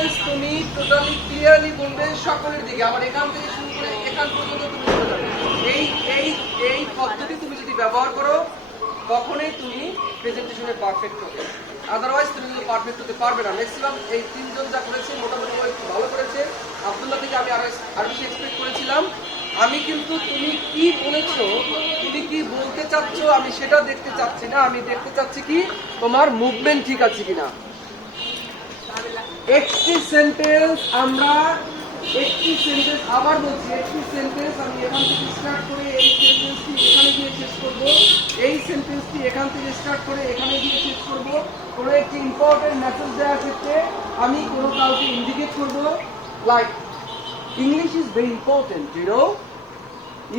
Sentence তুমি totally clearly বলবে সকলের দিকে। আবার এখান থেকে শুরু করে এখান পর্যন্ত তুমি এই এই এই পদ্ধতি তুমি যদি ব্যবহার করো তখনই তুমি প্রেজেন্টেশনে পারফেক্ট হবে আদারওয়াইজ তুমি কিন্তু পারফেক্ট হতে পারবে না। ম্যাক্সিমাম এই তিনজন যা করেছে, মোটামুটি একটু ভালো করেছে। আবদুল্লাহ থেকে আমি আরও আরও বেশি এক্সপেক্ট করেছিলাম। আমি কিন্তু তুমি কি বলেছ, তুমি কি বলতে চাচ্ছ, আমি সেটা দেখতে চাচ্ছি না। আমি দেখতে চাচ্ছি কি, তোমার মুভমেন্ট ঠিক আছে কিনা। একটি সেন্টেন্স আমরা, একটি সেন্টেন্স আবার বলছি, একটি সেন্টেন্স আমি এখান থেকে স্টার্ট করে এই সেন্টেন্সটি এখানে গিয়ে শেষ করব। এই সেন্টেন্সটি এখান থেকে স্টার্ট করে এখানে গিয়ে শেষ করব। কোনো একটি ইম্পর্টেন্ট মেসেজ দেওয়ার ক্ষেত্রে আমি কোনো কাউকে ইন্ডিকেট করব। Like English is very important you know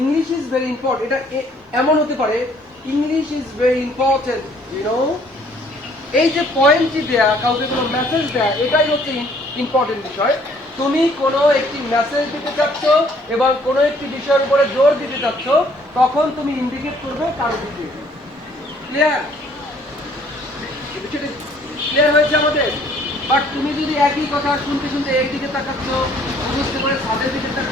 English is very important এটা এমন হতে পারে English is very important you know এই যে পয়েন্টটি দেয়া, কাউকে কোনো মেসেজ দেয়া, এটাই হচ্ছে ইম্পর্টেন্ট বিষয়। তুমি কোনো একটি মেসেজ দিতে চাচ্ছ এবং কোনো একটি বিষয়ের উপরে জোর দিতে চাচ্ছ, তখন তুমি ইন্ডিকেট করবে কারও দিকে। ক্লিয়ার ক্লিয়ার হয়েছে আমাদের? বাট তুমি যদি একই কথা শুনতে শুনতে এই দিকে তাকাচ্ছ বুঝতে করে ছাদের দিকে তাকাচ্ছ